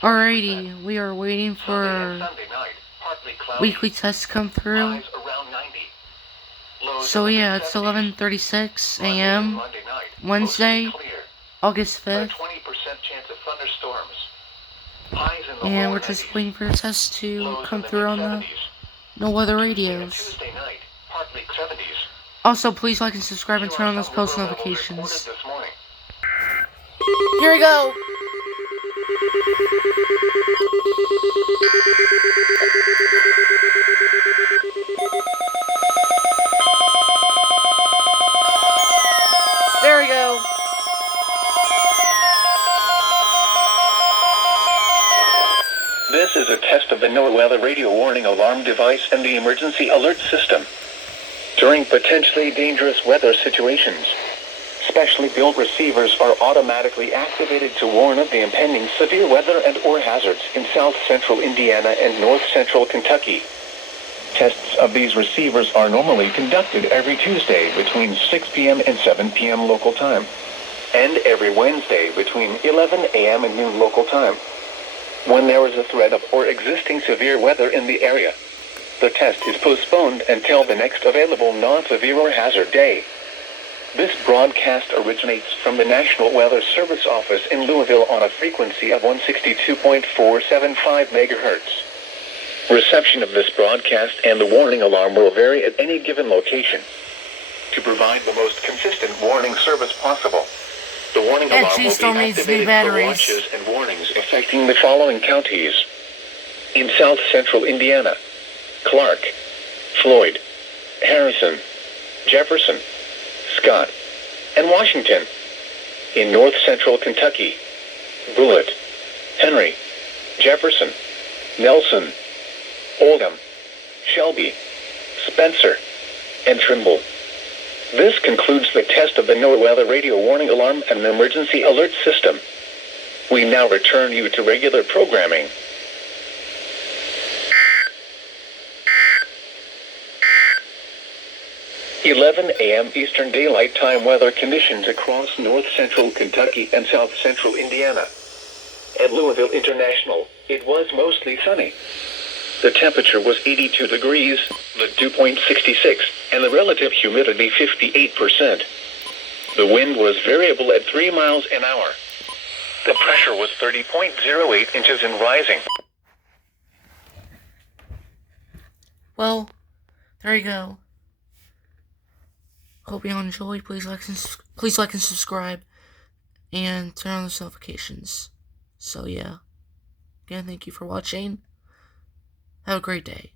Alrighty, we are waiting for weekly tests to come through. So yeah, it's 11:36 a.m. Wednesday, August 5th. And we're just waiting for the tests to come through on the no weather radios. Also, please like and subscribe and turn on those post notifications. Here we go! There we go. This is a test of the NOAA weather radio warning alarm device and the emergency alert system. During potentially dangerous weather situations, specially built receivers are automatically activated to warn of the impending severe weather and/or hazards in south-central Indiana and north-central Kentucky. Tests of these receivers are normally conducted every Tuesday between 6 p.m. and 7 p.m. local time, and every Wednesday between 11 a.m. and noon local time. When there is a threat of or existing severe weather in the area, the test is postponed until the next available non-severe or hazard day. This broadcast originates from the National Weather Service office in Louisville on a frequency of 162.475 MHz. Reception of this broadcast and the warning alarm will vary at any given location. To provide the most consistent warning service possible, the warning alarm will be activated for watches and warnings affecting the following counties. In south-central Indiana: Clark, Floyd, Harrison, Jefferson, Scott, and Washington. In north-central Kentucky: Bullitt, Henry, Jefferson, Nelson, Oldham, Shelby, Spencer, and Trimble. This concludes the test of the NOAA weather radio warning alarm and emergency alert system. We now return you to regular programming. 11 a.m. Eastern Daylight Time weather conditions across north-central Kentucky and south-central Indiana. At Louisville International, it was mostly sunny. The temperature was 82 degrees, the dew point 66, and the relative humidity 58%. The wind was variable at 3 miles an hour. The pressure was 30.08 inches and rising. Well, there you go. Hope you all enjoy. Please like and subscribe, and turn on the notifications. So yeah, again, thank you for watching. Have a great day.